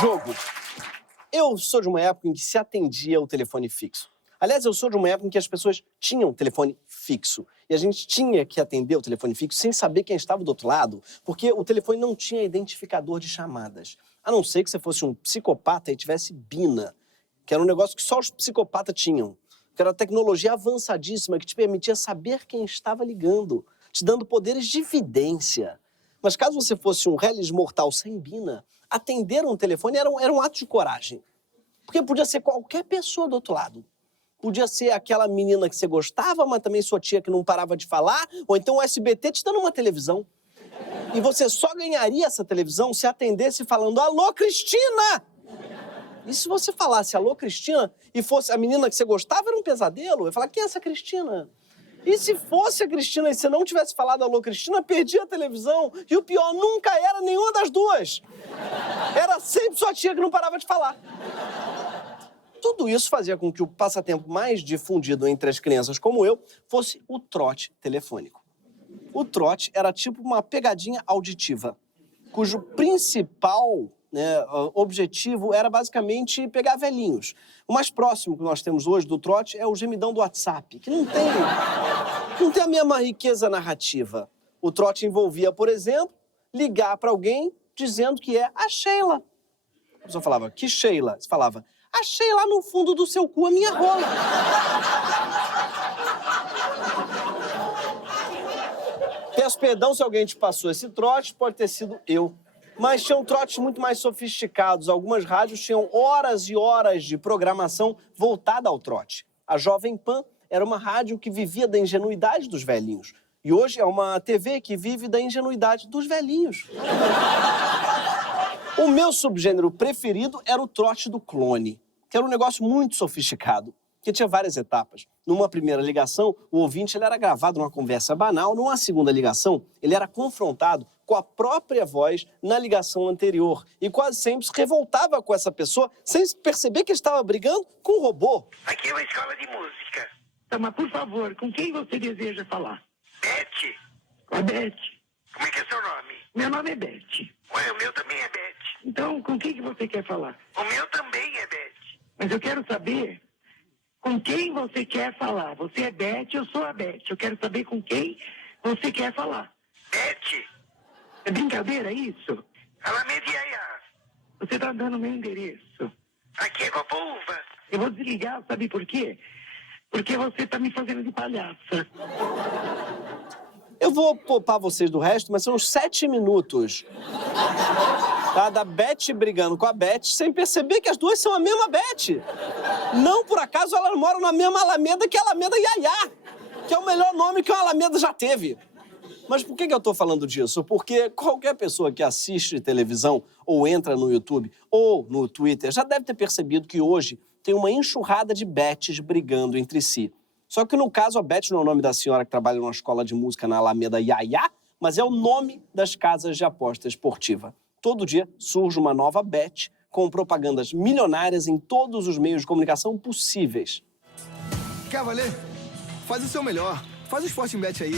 Jogo. Eu sou de uma época em que se atendia o telefone fixo. Aliás, eu sou de uma época em que as pessoas tinham telefone fixo. E a gente tinha que atender o telefone fixo sem saber quem estava do outro lado, porque o telefone não tinha identificador de chamadas. A não ser que você fosse um psicopata e tivesse Bina, que era um negócio que só os psicopatas tinham. Que era tecnologia avançadíssima que te permitia saber quem estava ligando, te dando poderes de vidência. Mas caso você fosse um reles mortal sem Bina, atender um telefone era um ato de coragem. Porque podia ser qualquer pessoa do outro lado. Podia ser aquela menina que você gostava, mas também sua tia que não parava de falar, ou então o SBT te dando uma televisão. E você só ganharia essa televisão se atendesse falando: "Alô, Cristina!" E se você falasse "Alô, Cristina" e fosse a menina que você gostava, era um pesadelo. Eu ia falar: "Quem é essa Cristina?" E se fosse a Cristina e você não tivesse falado "Alô, Cristina", perdia a televisão. E o pior, nunca era nenhuma das duas. Era sempre sua tia que não parava de falar. Tudo isso fazia com que o passatempo mais difundido entre as crianças como eu fosse o trote telefônico. O trote era tipo uma pegadinha auditiva, cujo principal objetivo era basicamente pegar velhinhos. O mais próximo que nós temos hoje do trote é o gemidão do WhatsApp, que não tem a mesma riqueza narrativa. O trote envolvia, por exemplo, ligar para alguém dizendo que é a Sheila. A pessoa falava: "Que Sheila?" Você falava: "Achei lá no fundo do seu cu a minha rola." Peço perdão se alguém te passou esse trote, pode ter sido eu. Mas tinham trotes muito mais sofisticados. Algumas rádios tinham horas e horas de programação voltada ao trote. A Jovem Pan era uma rádio que vivia da ingenuidade dos velhinhos. E hoje é uma TV que vive da ingenuidade dos velhinhos. O meu subgênero preferido era o trote do clone, que era um negócio muito sofisticado, que tinha várias etapas. Numa primeira ligação, o ouvinte ele era gravado numa conversa banal. Numa segunda ligação, ele era confrontado com a própria voz na ligação anterior. E quase sempre se revoltava com essa pessoa sem perceber que estava brigando com um robô. Aqui é uma escola de música. Tá, mas por favor, com quem você deseja falar? Beth? Com a Beth. Como é que é seu nome? Meu nome é Beth. Ué, o meu também é Beth. Então, com quem que você quer falar? O meu também é Beth. Mas eu quero saber com quem você quer falar. Você é Beth, eu sou a Beth. Eu quero saber com quem você quer falar. Beth? É brincadeira isso? Alameda Iaiá. Você tá dando meu endereço. Aqui é Copaúva. Eu vou desligar, sabe por quê? Porque você tá me fazendo de palhaça. Eu vou poupar vocês do resto, mas são uns 7 minutos. Tá? Da Beth brigando com a Beth, sem perceber que as duas são a mesma Beth. Não por acaso elas moram na mesma Alameda que a Alameda Iaiá, que é o melhor nome que uma Alameda já teve. Mas por que eu tô falando disso? Porque qualquer pessoa que assiste televisão, ou entra no YouTube, ou no Twitter, já deve ter percebido que hoje tem uma enxurrada de Beths brigando entre si. Só que no caso, a Beth não é o nome da senhora que trabalha numa escola de música na Alameda Iaiá, mas é o nome das casas de aposta esportiva. Todo dia surge uma nova Beth com propagandas milionárias em todos os meios de comunicação possíveis. Quer valer? Faz o seu melhor. Faz o Sporting Bet aí.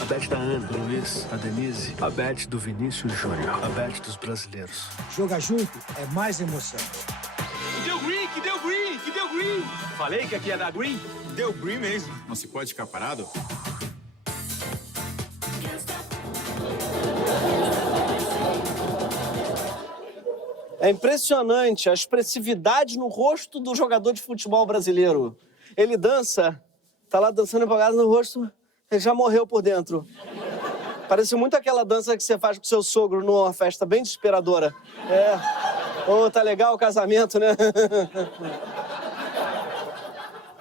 A Bet da Ana, do Luiz, a Denise, a Bet do Vinícius Júnior, a Bet dos brasileiros. Jogar junto é mais emoção. Que deu green, que deu green, que deu green. Falei que aqui ia dar green. Deu green mesmo. Não se pode ficar parado? É impressionante a expressividade no rosto do jogador de futebol brasileiro. Ele dança, tá lá dançando empolgado no rosto, ele já morreu por dentro. Parece muito aquela dança que você faz com seu sogro numa festa bem desesperadora. Tá legal o casamento, né?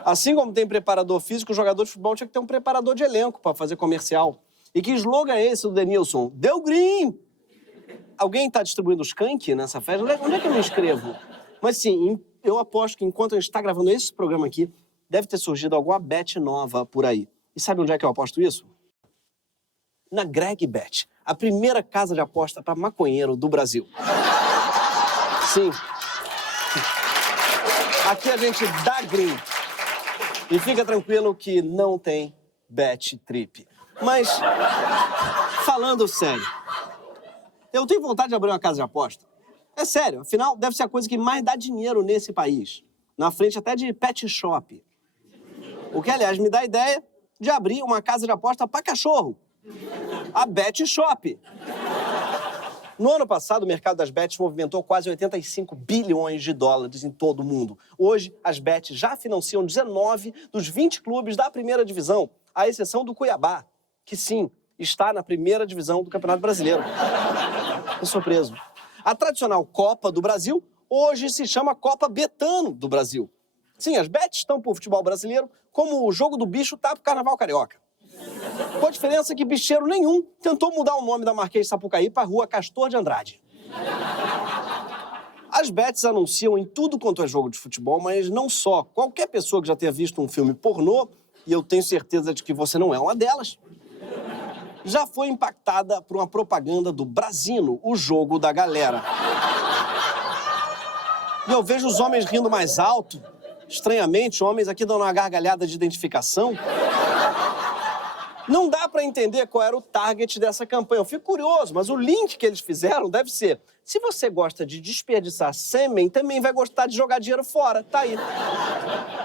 Assim como tem preparador físico, o jogador de futebol tinha que ter um preparador de elenco para fazer comercial. E que slogan é esse do Denilson? Deu green! Alguém tá distribuindo skunk nessa festa? Onde é que eu me inscrevo? Mas sim, eu aposto que enquanto a gente tá gravando esse programa aqui, deve ter surgido alguma Bet nova por aí. E sabe onde é que eu aposto isso? Na Greg Bet, a primeira casa de aposta para maconheiro do Brasil. Sim. Aqui a gente dá green. E fica tranquilo que não tem Bet Trip. Mas, falando sério, eu tenho vontade de abrir uma casa de aposta. É sério, afinal, deve ser a coisa que mais dá dinheiro nesse país. Na frente até de pet shop. O que, aliás, me dá a ideia de abrir uma casa de aposta para cachorro. A Bet Shop. No ano passado, o mercado das bets movimentou quase 85 bilhões de dólares em todo o mundo. Hoje, as bets já financiam 19 dos 20 clubes da primeira divisão, à exceção do Cuiabá, que sim, está na primeira divisão do Campeonato Brasileiro. Tô surpreso. A tradicional Copa do Brasil hoje se chama Copa Betano do Brasil. Sim, as bets estão pro futebol brasileiro como o jogo do bicho tá pro Carnaval Carioca. Com a diferença que bicheiro nenhum tentou mudar o nome da Marquês de Sapucaí para Rua Castor de Andrade. As bets anunciam em tudo quanto é jogo de futebol, mas não só. Qualquer pessoa que já tenha visto um filme pornô, e eu tenho certeza de que você não é uma delas, já foi impactada por uma propaganda do Brasino, o jogo da galera. E eu vejo os homens rindo mais alto, estranhamente, homens aqui dando uma gargalhada de identificação. Não dá pra entender qual era o target dessa campanha. Eu fico curioso, mas o link que eles fizeram deve ser: se você gosta de desperdiçar sêmen, também vai gostar de jogar dinheiro fora. Tá aí.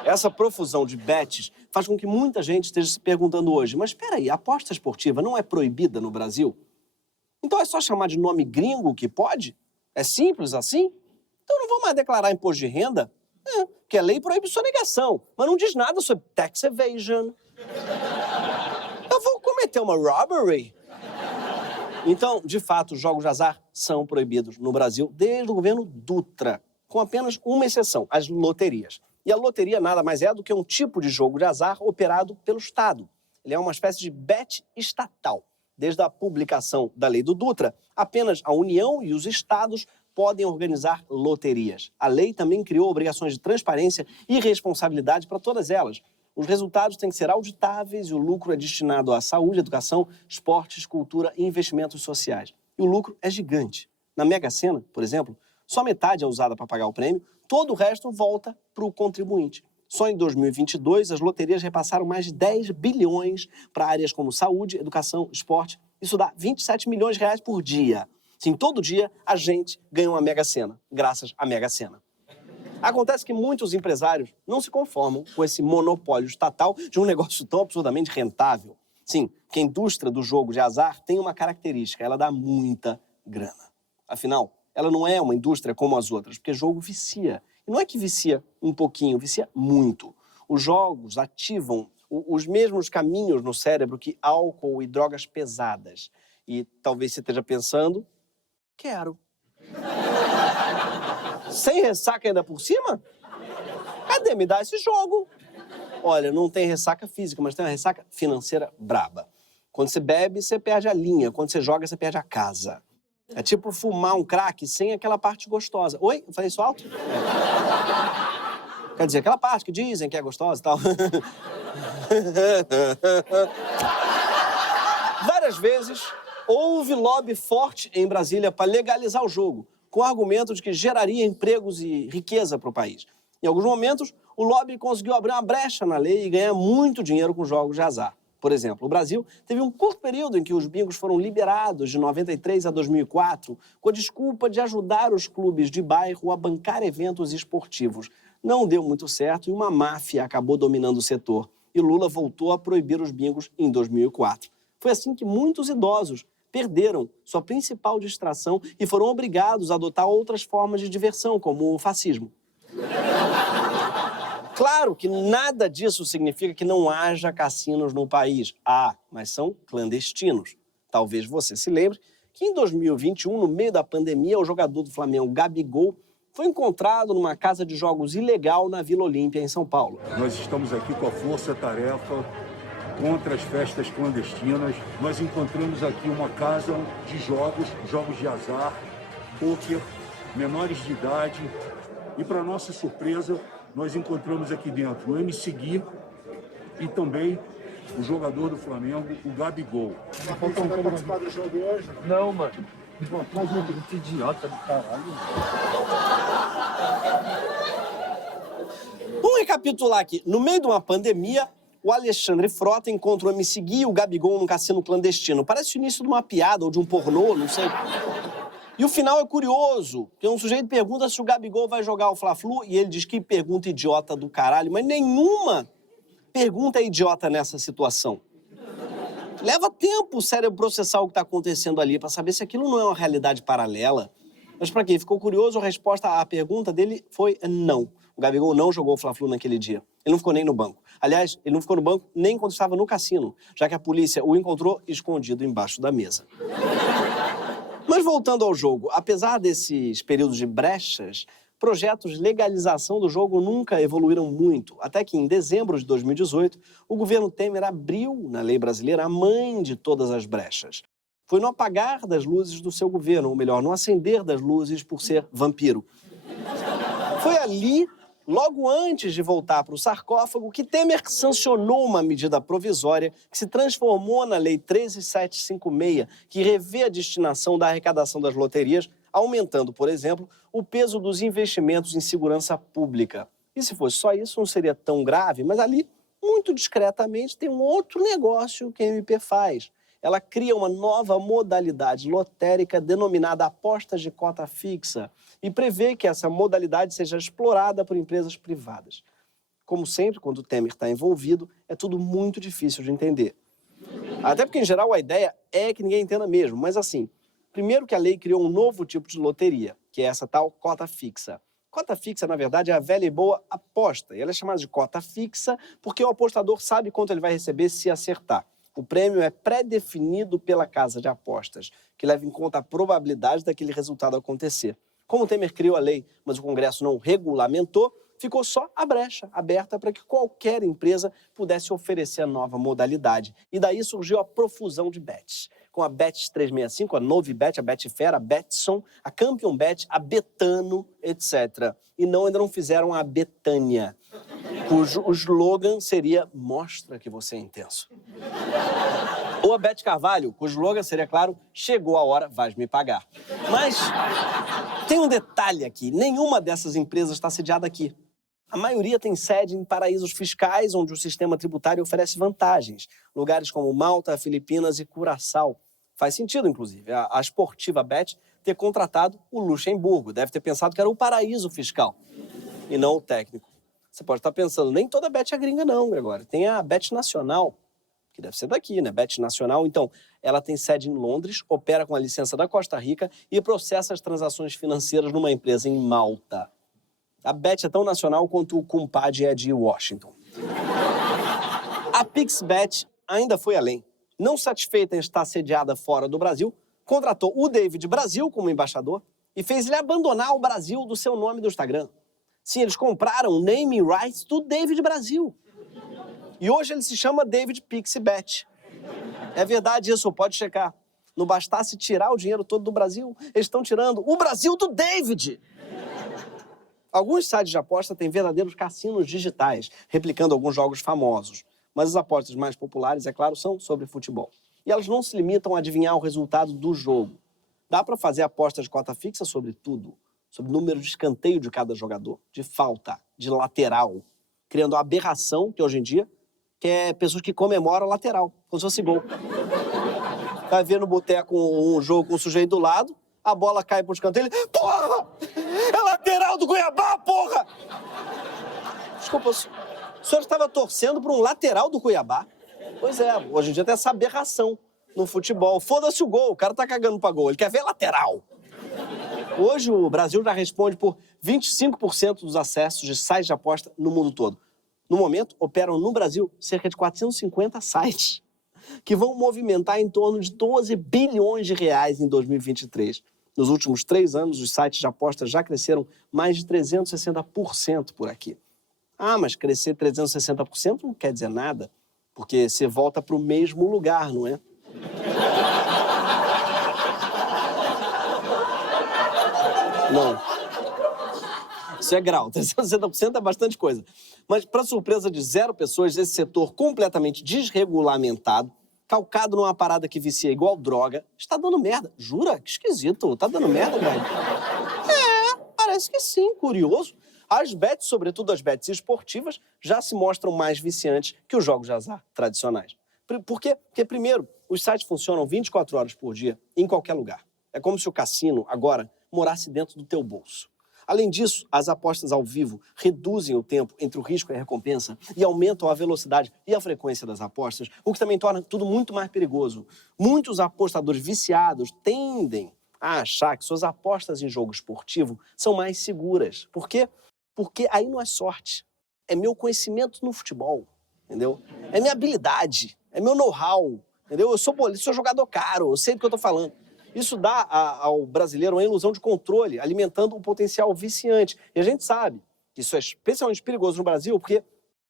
Essa profusão de bets faz com que muita gente esteja se perguntando hoje: mas peraí, a aposta esportiva não é proibida no Brasil? Então é só chamar de nome gringo que pode? É simples assim? Então não vou mais declarar imposto de renda? Porque a lei proíbe sonegação, mas não diz nada sobre tax evasion. Eu vou cometer uma robbery? Então, de fato, os jogos de azar são proibidos no Brasil desde o governo Dutra, com apenas uma exceção, as loterias. E a loteria nada mais é do que um tipo de jogo de azar operado pelo Estado. Ele é uma espécie de bet estatal. Desde a publicação da lei do Dutra, apenas a União e os estados podem organizar loterias. A lei também criou obrigações de transparência e responsabilidade para todas elas. Os resultados têm que ser auditáveis e o lucro é destinado à saúde, educação, esportes, cultura e investimentos sociais. E o lucro é gigante. Na Mega Sena, por exemplo, só metade é usada para pagar o prêmio, todo o resto volta para o contribuinte. Só em 2022, as loterias repassaram mais de 10 bilhões para áreas como saúde, educação, esporte. Isso dá 27 milhões de reais por dia. Sim, todo dia a gente ganha uma Mega Sena, graças à Mega Sena. Acontece que muitos empresários não se conformam com esse monopólio estatal de um negócio tão absurdamente rentável. Sim, que a indústria do jogo de azar tem uma característica: ela dá muita grana. Afinal, ela não é uma indústria como as outras, porque jogo vicia. E não é que vicia um pouquinho, vicia muito. Os jogos ativam os mesmos caminhos no cérebro que álcool e drogas pesadas. E talvez você esteja pensando: quero. Sem ressaca ainda por cima? Cadê? Me dá esse jogo. Olha, não tem ressaca física, mas tem uma ressaca financeira braba. Quando você bebe, você perde a linha. Quando você joga, você perde a casa. É tipo fumar um crack sem aquela parte gostosa. Oi? Eu falei isso alto? Quer dizer, aquela parte que dizem que é gostosa e tal. Várias vezes houve lobby forte em Brasília para legalizar o jogo, com o argumento de que geraria empregos e riqueza para o país. Em alguns momentos, o lobby conseguiu abrir uma brecha na lei e ganhar muito dinheiro com jogos de azar. Por exemplo, o Brasil teve um curto período em que os bingos foram liberados, de 93 a 2004, com a desculpa de ajudar os clubes de bairro a bancar eventos esportivos. Não deu muito certo e uma máfia acabou dominando o setor. E Lula voltou a proibir os bingos em 2004. Foi assim que muitos idosos perderam sua principal distração e foram obrigados a adotar outras formas de diversão, como o fascismo. Claro que nada disso significa que não haja cassinos no país. Mas são clandestinos. Talvez você se lembre que em 2021, no meio da pandemia, o jogador do Flamengo, Gabigol, foi encontrado numa casa de jogos ilegal na Vila Olímpia, em São Paulo. Nós estamos aqui com a força-tarefa contra as festas clandestinas. Nós encontramos aqui uma casa de jogos de azar, pôquer, menores de idade. E, para nossa surpresa, nós encontramos aqui dentro o MC Gui e também o jogador do Flamengo, o Gabigol. Você vai participar do jogo hoje? Não, mano. Mas muito idiota do caralho. Vamos recapitular aqui. No meio de uma pandemia, o Alexandre Frota encontra o MC Gui e o Gabigol num cassino clandestino. Parece o início de uma piada ou de um pornô, não sei. E o final é curioso, porque um sujeito pergunta se o Gabigol vai jogar o Fla-Flu e ele diz que pergunta idiota do caralho, mas nenhuma pergunta é idiota nessa situação. Leva tempo o cérebro processar o que está acontecendo ali para saber se aquilo não é uma realidade paralela. Mas para quem ficou curioso, a resposta à pergunta dele foi não. O Gabigol não jogou o Fla-Flu naquele dia. Ele não ficou nem no banco. Aliás, ele não ficou no banco nem quando estava no cassino, já que a polícia o encontrou escondido embaixo da mesa. Mas voltando ao jogo, apesar desses períodos de brechas, projetos de legalização do jogo nunca evoluíram muito, até que em dezembro de 2018, o governo Temer abriu na lei brasileira a mãe de todas as brechas. Foi no apagar das luzes do seu governo, ou melhor, no acender das luzes por ser vampiro. Foi ali, logo antes de voltar para o sarcófago, que Temer sancionou uma medida provisória que se transformou na Lei 13.756, que revê a destinação da arrecadação das loterias, aumentando, por exemplo, o peso dos investimentos em segurança pública. E se fosse só isso, não seria tão grave, mas ali, muito discretamente, tem um outro negócio que a MP faz. Ela cria uma nova modalidade lotérica denominada apostas de cota fixa e prevê que essa modalidade seja explorada por empresas privadas. Como sempre, quando o Temer está envolvido, é tudo muito difícil de entender. Até porque, em geral, a ideia é que ninguém entenda mesmo, mas assim, primeiro que a lei criou um novo tipo de loteria, que é essa tal cota fixa. Cota fixa, na verdade, é a velha e boa aposta, e ela é chamada de cota fixa porque o apostador sabe quanto ele vai receber se acertar. O prêmio é pré-definido pela casa de apostas, que leva em conta a probabilidade daquele resultado acontecer. Como o Temer criou a lei, mas o Congresso não regulamentou, ficou só a brecha aberta para que qualquer empresa pudesse oferecer a nova modalidade. E daí surgiu a profusão de bets. Com a Bet 365, a Novibet, a Betfair, a Betson, a Campeon Bet, a Betano, etc. E ainda não fizeram a Betânia, cujo slogan seria "Mostra que você é intenso". Ou a Beth Carvalho, cujo slogan seria, claro, "Chegou a hora, vais me pagar". Mas tem um detalhe aqui, nenhuma dessas empresas está sediada aqui. A maioria tem sede em paraísos fiscais, onde o sistema tributário oferece vantagens. Lugares como Malta, Filipinas e Curaçao. Faz sentido, inclusive, a Sportiva Bet ter contratado o Luxemburgo. Deve ter pensado que era o paraíso fiscal e não o técnico. Você pode estar pensando, nem toda Bet é gringa não, Gregório. Tem a Bet Nacional, que deve ser daqui, né? Bet Nacional, então, ela tem sede em Londres, opera com a licença da Costa Rica e processa as transações financeiras numa empresa em Malta. A Bet é tão nacional quanto o compadre é de Washington. A PixBet ainda foi além. Não satisfeita em estar sediada fora do Brasil, contratou o David Brasil como embaixador e fez ele abandonar o Brasil do seu nome do Instagram. Sim, eles compraram o naming rights do David Brasil. E hoje ele se chama David PixBet. É verdade isso, pode checar. Não bastasse tirar o dinheiro todo do Brasil, eles estão tirando o Brasil do David. Alguns sites de aposta têm verdadeiros cassinos digitais, replicando alguns jogos famosos. Mas as apostas mais populares, é claro, são sobre futebol. E elas não se limitam a adivinhar o resultado do jogo. Dá para fazer apostas de cota fixa sobre tudo. Sobre o número de escanteio de cada jogador, de falta, de lateral. Criando a aberração, que hoje em dia, que é pessoas que comemoram lateral, como se fosse gol. Vai ver no boteco um jogo com o sujeito do lado, a bola cai pro escanteio, ele... Porra! É lateral do Cuiabá, porra! Desculpa, o senhor estava torcendo para um lateral do Cuiabá? Pois é, hoje em dia tem essa aberração no futebol. Foda-se o gol, o cara tá cagando pra gol, ele quer ver lateral. Hoje o Brasil já responde por 25% dos acessos de sites de aposta no mundo todo. No momento, operam no Brasil cerca de 450 sites, que vão movimentar em torno de 12 bilhões de reais em 2023. Nos últimos 3 anos, os sites de apostas já cresceram mais de 360% por aqui. Ah, mas crescer 360% não quer dizer nada, porque você volta para o mesmo lugar, não é? Não. Isso é grau, 360% é bastante coisa. Mas, para surpresa de 0 pessoas, esse setor completamente desregulamentado, calcado numa parada que vicia igual droga, está dando merda. Jura? Que esquisito. Tá dando merda, Greg? É, parece que sim, curioso. As bets, sobretudo as bets esportivas, já se mostram mais viciantes que os jogos de azar tradicionais. Por quê? Porque, primeiro, os sites funcionam 24 horas por dia, em qualquer lugar. É como se o cassino, agora, morasse dentro do teu bolso. Além disso, as apostas ao vivo reduzem o tempo entre o risco e a recompensa e aumentam a velocidade e a frequência das apostas, o que também torna tudo muito mais perigoso. Muitos apostadores viciados tendem a achar que suas apostas em jogo esportivo são mais seguras. Por quê? Porque aí não é sorte, é meu conhecimento no futebol, entendeu? É minha habilidade, é meu know-how, entendeu? Eu sou bolista, sou jogador caro, eu sei do que eu tô falando. Isso dá ao brasileiro uma ilusão de controle, alimentando um potencial viciante. E a gente sabe que isso é especialmente perigoso no Brasil, porque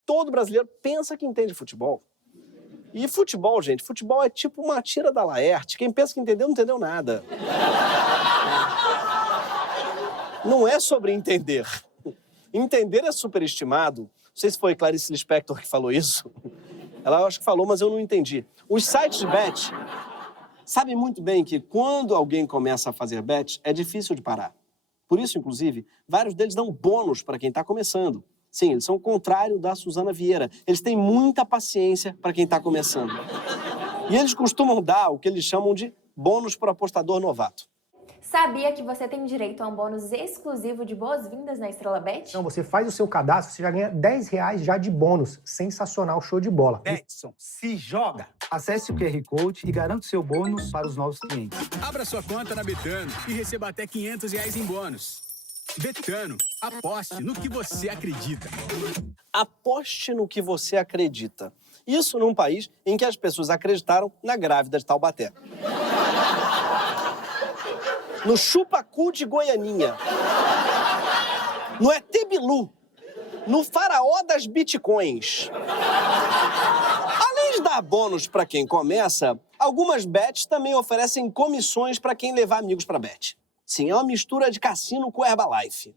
todo brasileiro pensa que entende futebol. E futebol, gente, futebol é tipo uma tira da Laerte. Quem pensa que entendeu, não entendeu nada. Não é sobre entender. Entender é superestimado. Não sei se foi Clarice Lispector que falou isso. Ela acho que falou, mas eu não entendi. Os sites de bet sabem muito bem que quando alguém começa a fazer bet, é difícil de parar. Por isso, inclusive, vários deles dão bônus para quem está começando. Sim, eles são o contrário da Suzana Vieira. Eles têm muita paciência para quem está começando. E eles costumam dar o que eles chamam de bônus para apostador novato. Sabia que você tem direito a um bônus exclusivo de boas-vindas na Estrela Bet? Então, você faz o seu cadastro, você já ganha R$10 já de bônus. Sensacional, show de bola. Betson, se joga! Acesse o QR Code e garanta o seu bônus para os novos clientes. Abra sua conta na Betano e receba até R$500 em bônus. Betano, aposte no que você acredita. Aposte no que você acredita. Isso num país em que as pessoas acreditaram na grávida de Taubaté. No chupacu de Goianinha, no ET Bilu, no faraó das bitcoins. Além de dar bônus para quem começa, algumas bets também oferecem comissões para quem levar amigos para bet. Sim, é uma mistura de cassino com Herbalife.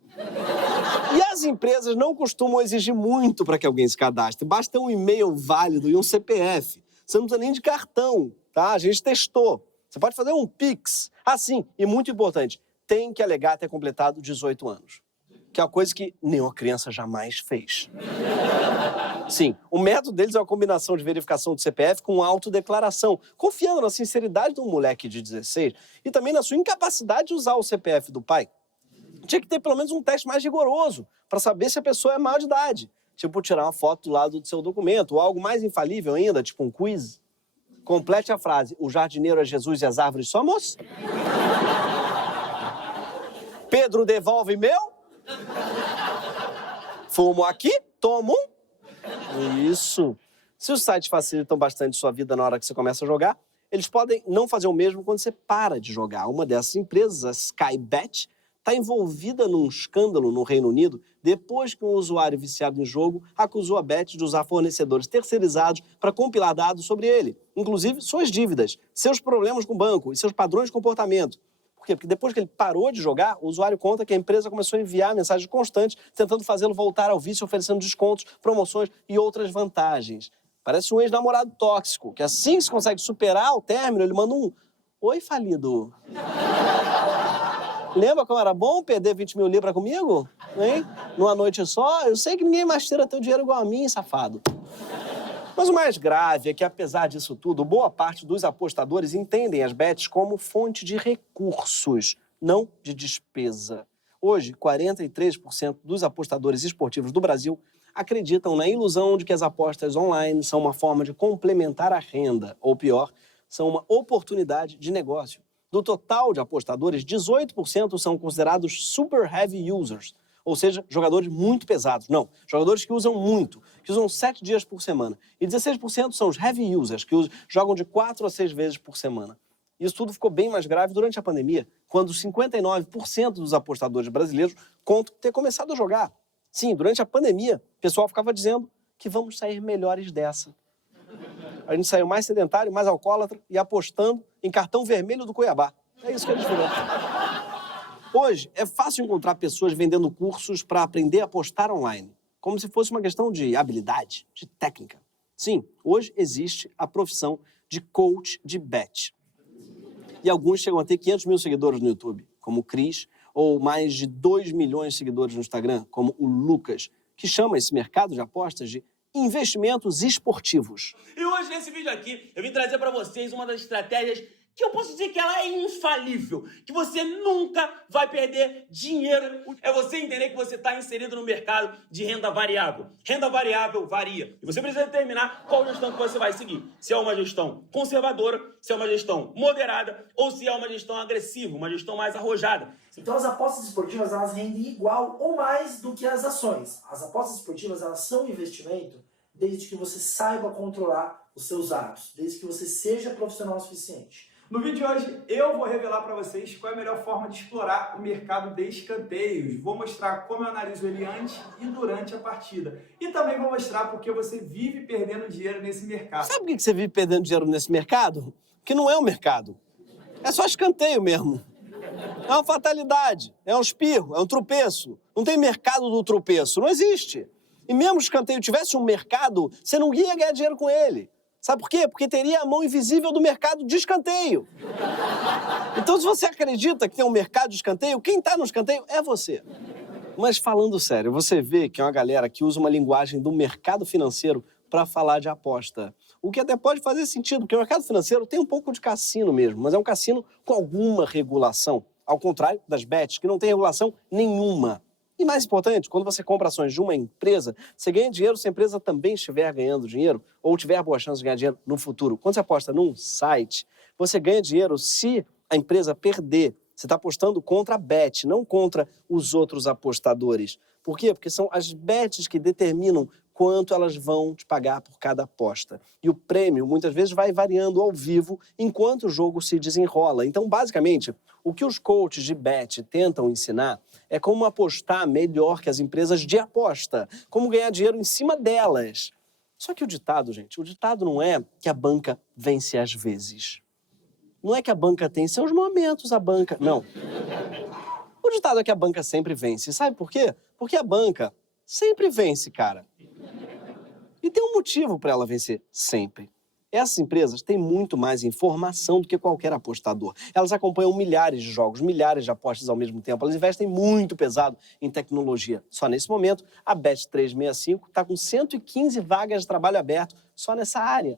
E as empresas não costumam exigir muito para que alguém se cadastre. Basta um e-mail válido e um CPF. Você não precisa nem de cartão, tá? A gente testou. Você pode fazer um Pix. Assim, e muito importante, tem que alegar ter completado 18 anos. Que é uma coisa que nenhuma criança jamais fez. Sim, o método deles é uma combinação de verificação do CPF com autodeclaração, confiando na sinceridade de um moleque de 16 e também na sua incapacidade de usar o CPF do pai. Tinha que ter pelo menos um teste mais rigoroso para saber se a pessoa é maior de idade. Tipo, tirar uma foto do lado do seu documento, ou algo mais infalível ainda, tipo um quiz. Complete a frase, o jardineiro é Jesus e as árvores somos? Pedro devolve meu? Fumo aqui, tomo um. Isso. Se os sites facilitam bastante sua vida na hora que você começa a jogar, eles podem não fazer o mesmo quando você para de jogar. Uma dessas empresas, a Skybet, está envolvida num escândalo no Reino Unido depois que um usuário viciado em jogo acusou a Bet de usar fornecedores terceirizados para compilar dados sobre ele, inclusive suas dívidas, seus problemas com o banco e seus padrões de comportamento. Por quê? Porque depois que ele parou de jogar, o usuário conta que a empresa começou a enviar mensagens constantes tentando fazê-lo voltar ao vício, oferecendo descontos, promoções e outras vantagens. Parece um ex-namorado tóxico, que assim que se consegue superar o término, ele manda um "Oi, falido". Lembra como era bom perder 20 mil libras comigo? Hein? Numa noite só? Eu sei que ninguém mais tira teu dinheiro igual a mim, safado. Mas o mais grave é que, apesar disso tudo, boa parte dos apostadores entendem as bets como fonte de recursos, não de despesa. Hoje, 43% dos apostadores esportivos do Brasil acreditam na ilusão de que as apostas online são uma forma de complementar a renda, ou pior, são uma oportunidade de negócio. Do total de apostadores, 18% são considerados super heavy users, ou seja, jogadores muito pesados. Não, jogadores que usam muito, que usam 7 dias por semana. E 16% são os heavy users, que jogam de 4 a 6 vezes por semana. Isso tudo ficou bem mais grave durante a pandemia, quando 59% dos apostadores brasileiros contam ter começado a jogar. Sim, durante a pandemia, o pessoal ficava dizendo que vamos sair melhores dessa. A gente saiu mais sedentário, mais alcoólatra e apostando em cartão vermelho do Cuiabá. É isso que a gente virou. Hoje, é fácil encontrar pessoas vendendo cursos para aprender a apostar online, como se fosse uma questão de habilidade, de técnica. Sim, hoje existe a profissão de coach de bet. E alguns chegam a ter 500 mil seguidores no YouTube, como o Cris, ou mais de 2 milhões de seguidores no Instagram, como o Lucas, que chama esse mercado de apostas de investimentos esportivos. E hoje, nesse vídeo aqui, eu vim trazer para vocês uma das estratégias que eu posso dizer que ela é infalível, que você nunca vai perder dinheiro. É você entender que você está inserido no mercado de renda variável. Renda variável varia. E você precisa determinar qual gestão que você vai seguir. Se é uma gestão conservadora, se é uma gestão moderada ou se é uma gestão agressiva, uma gestão mais arrojada. Então as apostas esportivas, elas rendem igual ou mais do que as ações. As apostas esportivas, elas são um investimento desde que você saiba controlar os seus hábitos, desde que você seja profissional o suficiente. No vídeo de hoje, eu vou revelar para vocês qual é a melhor forma de explorar o mercado de escanteios. Vou mostrar como eu analiso ele antes e durante a partida. E também vou mostrar porque você vive perdendo dinheiro nesse mercado. Sabe por que você vive perdendo dinheiro nesse mercado? Porque não é um mercado. É só escanteio mesmo. É uma fatalidade, é um espirro, é um tropeço. Não tem mercado do tropeço, não existe. E mesmo que o escanteio tivesse um mercado, você não ia ganhar dinheiro com ele. Sabe por quê? Porque teria a mão invisível do mercado de escanteio. Então, se você acredita que tem um mercado de escanteio, quem está no escanteio é você. Mas falando sério, você vê que é uma galera que usa uma linguagem do mercado financeiro para falar de aposta. O que até pode fazer sentido, porque o mercado financeiro tem um pouco de cassino mesmo, mas é um cassino com alguma regulação. Ao contrário das bets, que não tem regulação nenhuma. E mais importante, quando você compra ações de uma empresa, você ganha dinheiro se a empresa também estiver ganhando dinheiro ou tiver boa chance de ganhar dinheiro no futuro. Quando você aposta num site, você ganha dinheiro se a empresa perder. Você está apostando contra a bet, não contra os outros apostadores. Por quê? Porque são as bets que determinam quanto elas vão te pagar por cada aposta. E o prêmio, muitas vezes, vai variando ao vivo enquanto o jogo se desenrola. Então, basicamente, o que os coaches de bet tentam ensinar é como apostar melhor que as empresas de aposta, como ganhar dinheiro em cima delas. Só que o ditado, gente, o ditado não é que a banca vence às vezes. Não é que a banca tem seus momentos, a banca... Não. O ditado é que a banca sempre vence. Sabe por quê? Porque a banca sempre vence, cara. E tem um motivo para ela vencer sempre. Essas empresas têm muito mais informação do que qualquer apostador. Elas acompanham milhares de jogos, milhares de apostas ao mesmo tempo. Elas investem muito pesado em tecnologia. Só nesse momento, a Bet365 está com 115 vagas de trabalho aberto só nessa área.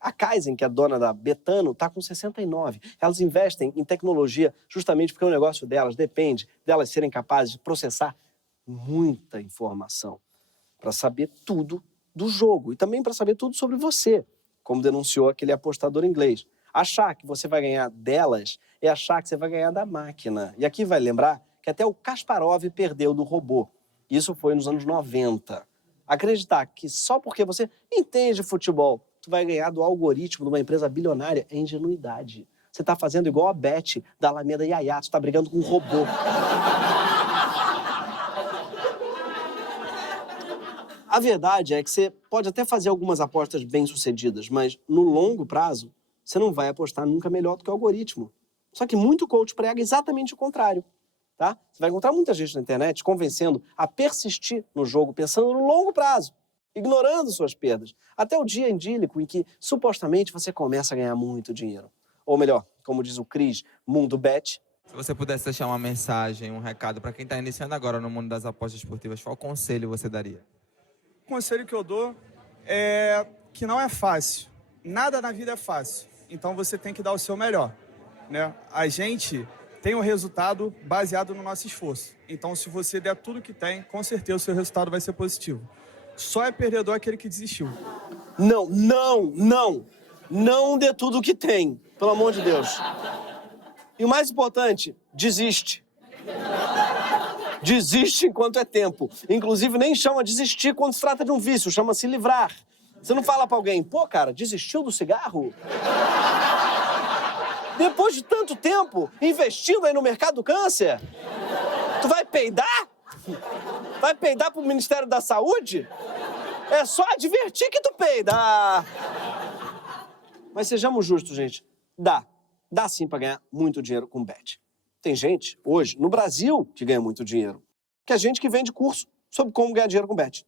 A Kaizen, que é dona da Betano, está com 69. Elas investem em tecnologia justamente porque o negócio delas depende delas serem capazes de processar muita informação para saber tudo do jogo e também para saber tudo sobre você, como denunciou aquele apostador inglês. Achar que você vai ganhar delas é achar que você vai ganhar da máquina. E aqui vai lembrar que até o Kasparov perdeu do robô. Isso foi nos anos 90. Acreditar que só porque você entende futebol, tu vai ganhar do algoritmo de uma empresa bilionária é ingenuidade. Você está fazendo igual a Beth da Alameda Yaya, tu está brigando com um robô. A verdade é que você pode até fazer algumas apostas bem-sucedidas, mas no longo prazo, você não vai apostar nunca melhor do que o algoritmo. Só que muito coach prega exatamente o contrário, tá? Você vai encontrar muita gente na internet convencendo a persistir no jogo, pensando no longo prazo, ignorando suas perdas, até o dia idílico em que, supostamente, você começa a ganhar muito dinheiro. Ou melhor, como diz o Cris, mundo bet. Se você pudesse deixar uma mensagem, um recado para quem está iniciando agora no mundo das apostas esportivas, qual conselho você daria? O conselho que eu dou é que não é fácil. Nada na vida é fácil. Então você tem que dar o seu melhor, né? A gente tem um resultado baseado no nosso esforço. Então se você der tudo que tem, com certeza o seu resultado vai ser positivo. Só é perdedor aquele que desistiu. Não dê tudo o que tem, pelo amor de Deus. E o mais importante, desiste. Desiste enquanto é tempo. Inclusive, nem chama desistir quando se trata de um vício, chama se livrar. Você não fala pra alguém, pô, cara, desistiu do cigarro? Depois de tanto tempo investindo aí no mercado do câncer? Tu vai peidar? Vai peidar pro Ministério da Saúde? É só advertir que tu peida. Mas sejamos justos, gente. Dá sim pra ganhar muito dinheiro com bet. Tem gente, hoje, no Brasil, que ganha muito dinheiro. Que é gente que vende curso sobre como ganhar dinheiro com bet.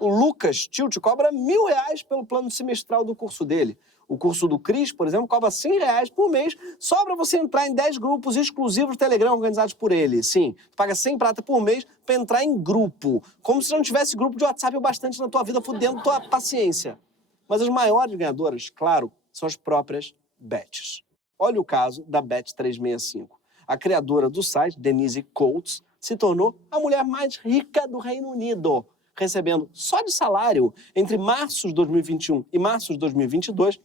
O Lucas Tilt cobra R$1.000 pelo plano semestral do curso dele. O curso do Cris, por exemplo, cobra R$100 por mês só para você entrar em 10 grupos exclusivos do Telegram organizados por ele. Sim, tu paga 100 prata por mês para entrar em grupo. Como se não tivesse grupo de WhatsApp o bastante na tua vida, fudendo tua paciência. Mas as maiores ganhadoras, claro, são as próprias bets. Olha o caso da Bet365. A criadora do site, Denise Coates, se tornou a mulher mais rica do Reino Unido, recebendo só de salário, entre março de 2021 e março de 2022,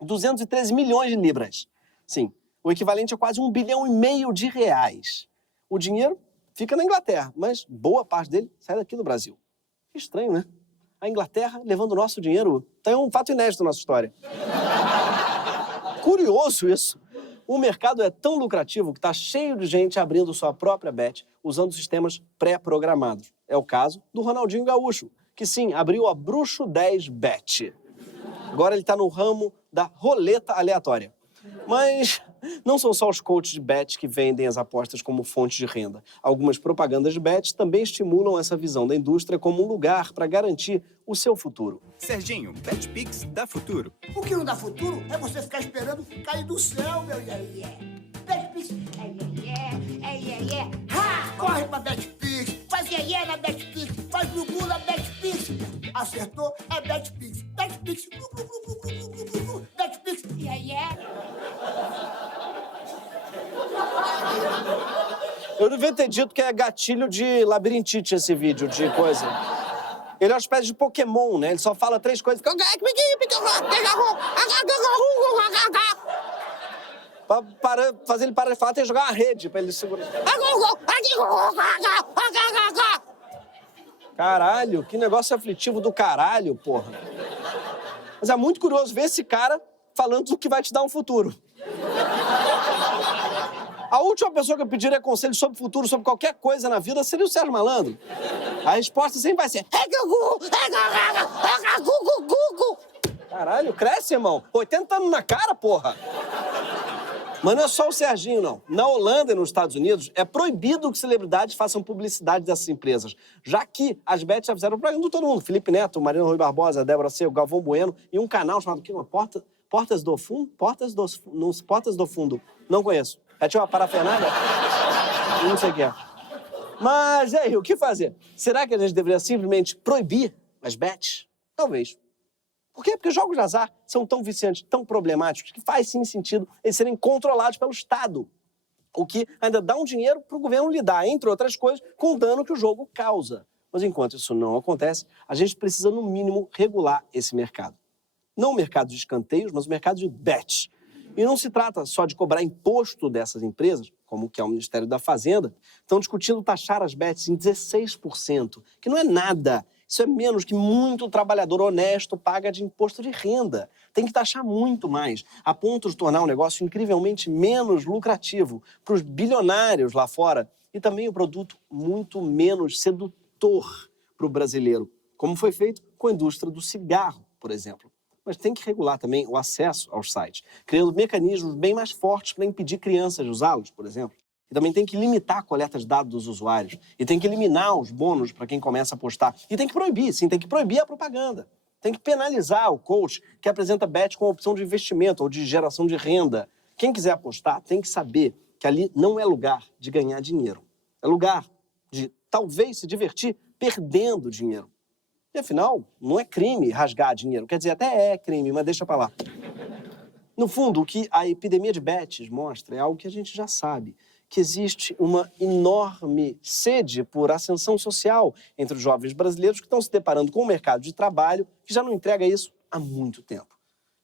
213 milhões de libras. Sim, o equivalente a quase R$1,5 bilhão de reais. O dinheiro fica na Inglaterra, mas boa parte dele sai daqui do Brasil. Estranho, né? A Inglaterra levando o nosso dinheiro. Então é um fato inédito na nossa história. Curioso isso. O mercado é tão lucrativo que está cheio de gente abrindo sua própria bet usando sistemas pré-programados. É o caso do Ronaldinho Gaúcho, que sim, abriu a Bruxo 10 Bet. Agora ele está no ramo da roleta aleatória. Mas não são só os coaches de bet que vendem as apostas como fonte de renda. Algumas propagandas de bet também estimulam essa visão da indústria como um lugar para garantir o seu futuro. Serginho, BetPix dá futuro. O que não dá futuro é você ficar esperando cair do céu, meu iê. BetPix, iê. Ha! Corre pra BetPix, faz iê na BetPix, faz gugu na BetPix. Acertou? É BetPix. BetPix, BetPix, iê. Eu devia ter dito que é gatilho de labirintite esse vídeo, de coisa. Ele é uma espécie de Pokémon, né? Ele só fala 3 coisas. Pra fazer ele parar de falar, tem que jogar uma rede pra ele segurar. Caralho, que negócio aflitivo do caralho, porra. Mas é muito curioso ver esse cara falando do que vai te dar um futuro. A última pessoa que eu pediria conselho sobre o futuro, sobre qualquer coisa na vida, seria o Sérgio Malandro. A resposta sempre vai ser... Caralho, cresce, irmão. 80 anos na cara, porra. Mas não é só o Serginho, não. Na Holanda e nos Estados Unidos, é proibido que celebridades façam publicidade dessas empresas, já que as bets já fizeram propaganda de todo mundo. Felipe Neto, Marina Rui Barbosa, Débora Seco, Galvão Bueno e um canal chamado Portas do Fundo? Portas do Fundo. Não conheço. É tipo uma parafernália? Não sei o que é. Mas, e aí, o que fazer? Será que a gente deveria simplesmente proibir as bets? Talvez. Por quê? Porque jogos de azar são tão viciantes, tão problemáticos, que faz sim sentido eles serem controlados pelo Estado. O que ainda dá um dinheiro para o governo lidar, entre outras coisas, com o dano que o jogo causa. Mas enquanto isso não acontece, a gente precisa, no mínimo, regular esse mercado. Não o mercado de escanteios, mas o mercado de bets. E não se trata só de cobrar imposto dessas empresas, como que é o Ministério da Fazenda. Estão discutindo taxar as bets em 16%, que não é nada. Isso é menos que muito trabalhador honesto paga de imposto de renda. Tem que taxar muito mais, a ponto de tornar o negócio incrivelmente menos lucrativo para os bilionários lá fora e também o produto muito menos sedutor para o brasileiro, como foi feito com a indústria do cigarro, por exemplo. Mas tem que regular também o acesso aos sites, criando mecanismos bem mais fortes para impedir crianças de usá-los, por exemplo. E também tem que limitar a coleta de dados dos usuários. E tem que eliminar os bônus para quem começa a apostar. E tem que proibir, sim, tem que proibir a propaganda. Tem que penalizar o coach que apresenta bet com a opção de investimento ou de geração de renda. Quem quiser apostar tem que saber que ali não é lugar de ganhar dinheiro. É lugar de talvez se divertir perdendo dinheiro. E afinal, não é crime rasgar dinheiro. Quer dizer, até é crime, mas deixa pra lá. No fundo, o que a epidemia de bets mostra é algo que a gente já sabe, que existe uma enorme sede por ascensão social entre os jovens brasileiros que estão se deparando com um mercado de trabalho que já não entrega isso há muito tempo.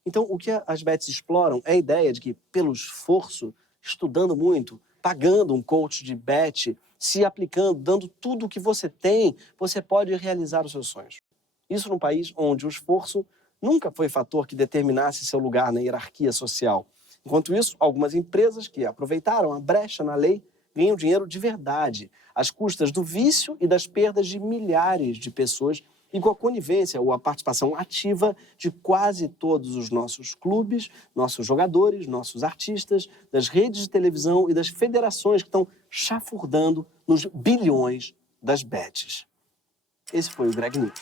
Então, o que as bets exploram é a ideia de que, pelo esforço, estudando muito, pagando um coach de bet, se aplicando, dando tudo o que você tem, você pode realizar os seus sonhos. Isso num país onde o esforço nunca foi fator que determinasse seu lugar na hierarquia social. Enquanto isso, algumas empresas que aproveitaram a brecha na lei ganham dinheiro de verdade, às custas do vício e das perdas de milhares de pessoas e com a conivência ou a participação ativa de quase todos os nossos clubes, nossos jogadores, nossos artistas, das redes de televisão e das federações que estão chafurdando nos bilhões das bets. Esse foi o Greg News.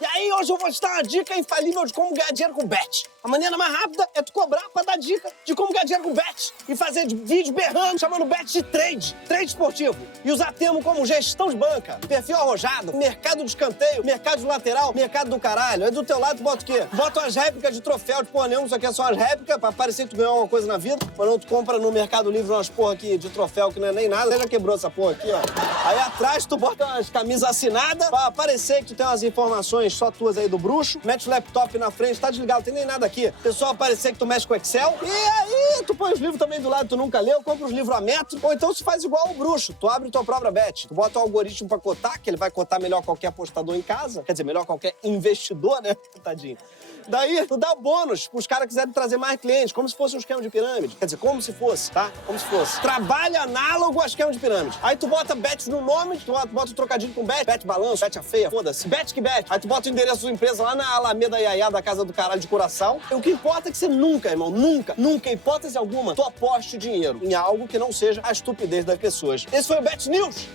E aí hoje eu vou te dar uma dica infalível de como ganhar dinheiro com bet. A maneira mais rápida é tu cobrar pra dar dica de como ganhar dinheiro com bet. E fazer vídeo berrando, chamando bet de trade esportivo. E usar termo como gestão de banca, perfil arrojado, mercado de escanteio, mercado de lateral, mercado do caralho. Aí do teu lado tu bota o quê? Bota umas réplicas de troféu de porra nenhuma, isso aqui é só umas réplicas pra parecer que tu ganhou alguma coisa na vida. Mas não, tu compra no Mercado Livre umas porra aqui de troféu que não é nem nada. Você já quebrou essa porra aqui, ó. Aí atrás tu bota umas camisas assinadas pra parecer que tu tem umas informações só tuas aí do bruxo. Mete o laptop na frente, tá desligado, não tem nem nada aqui. O pessoal parecer que tu mexe com Excel. E aí tu põe os livros também do lado, tu nunca leu, compra os livros a metro. Ou então tu faz igual o bruxo, tu abre tua própria bet. Tu bota o algoritmo pra cotar, que ele vai cotar melhor qualquer apostador em casa. Quer dizer, melhor qualquer investidor, né? Tadinho. Daí, tu dá bônus pros caras que quiserem trazer mais clientes, como se fosse um esquema de pirâmide. Quer dizer, como se fosse, tá? Como se fosse. Trabalho análogo a esquema de pirâmide. Aí tu bota bet no nome, tu bota o trocadilho com bet, bet balanço, bet a feia, foda-se. Bet que bet. Aí tu bota o endereço da empresa lá na Alameda Iaiá da Casa do Caralho de Coração. E o que importa é que você nunca, irmão, nunca, hipótese alguma, tu aposte dinheiro em algo que não seja a estupidez das pessoas. Esse foi o Bet News.